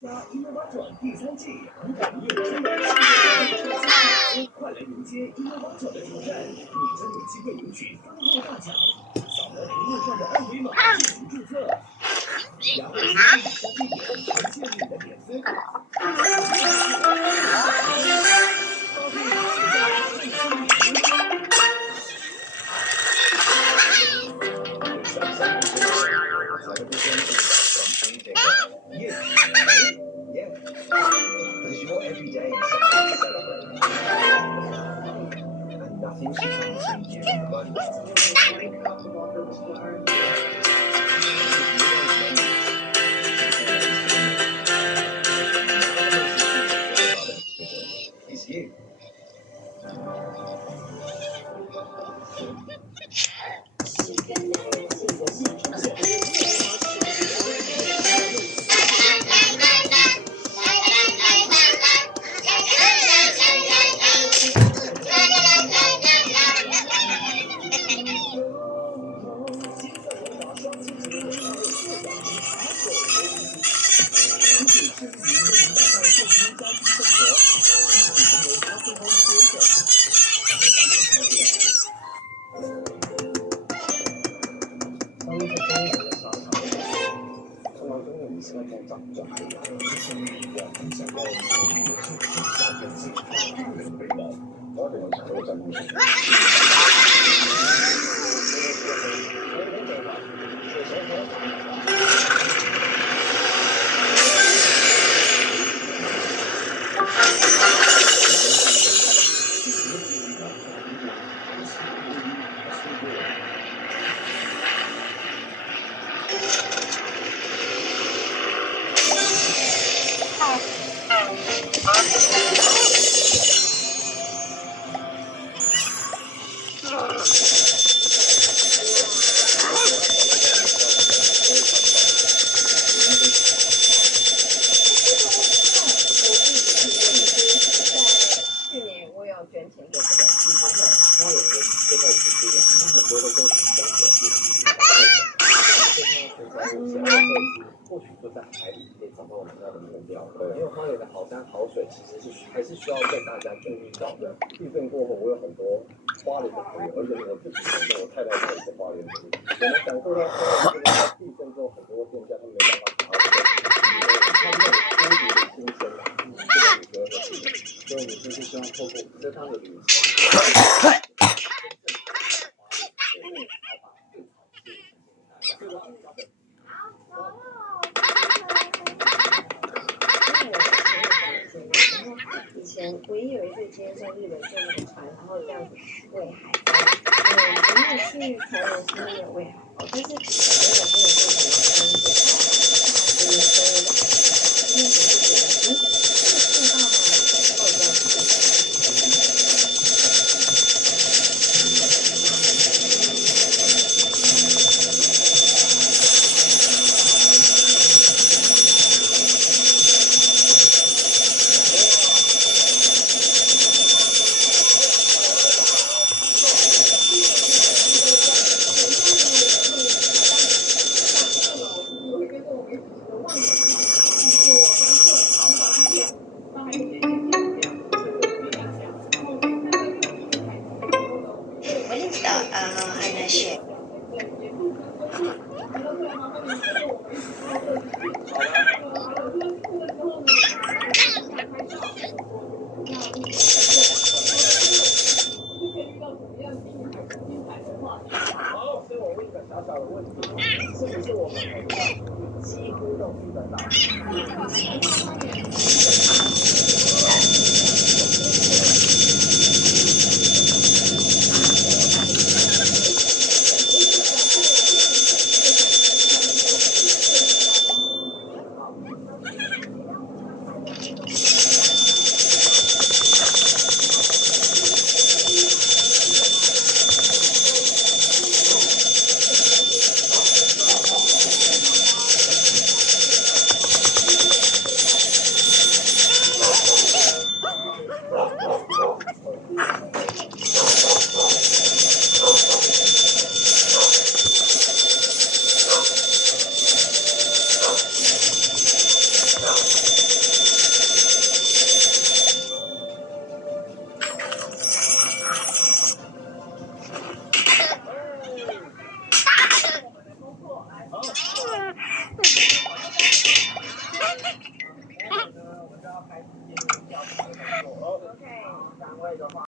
加 Innovator 第3季，你感应充满世界的创新，快来迎接 Innovator 的挑战！你将有机会赢取3位大奖，扫描屏幕上的二维码进行注册，然后输入以下地点呈现你的点分。Because you're every day something to celebrate. And nothing should come between you and the moment. It's you. 或许就在海里可以找到我们要的目标。对，因为花莲的好山好水其实还是需要被大家注意到的。地震过后，我有很多花莲的朋友，而且我自己承认，我太太也是花莲人。我们感受到地震之后，很多店家他们没办法好好的，他们孤独的心声，这个女歌，所以我们就是希望透过这趟的旅程。以前唯一有一次经验在日本坐那个船，然后这样子喂海。我没有去台湾是没有喂海哦，但是我有朋友做什么商业，大学生的海，那时候就觉得，这个碰到吗？哦，这样子。位的话。